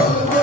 Come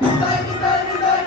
Kita, kita, kita.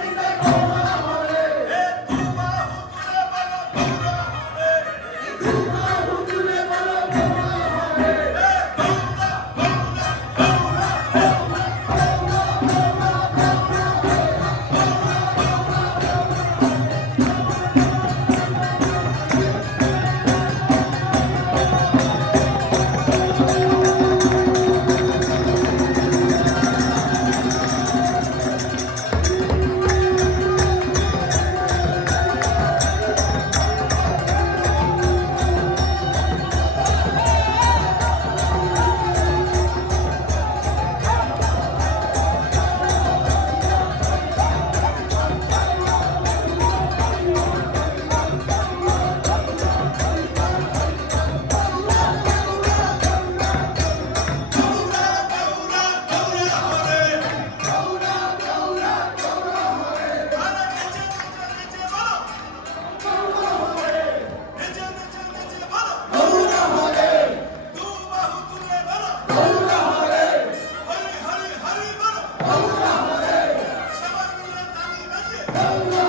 Amen.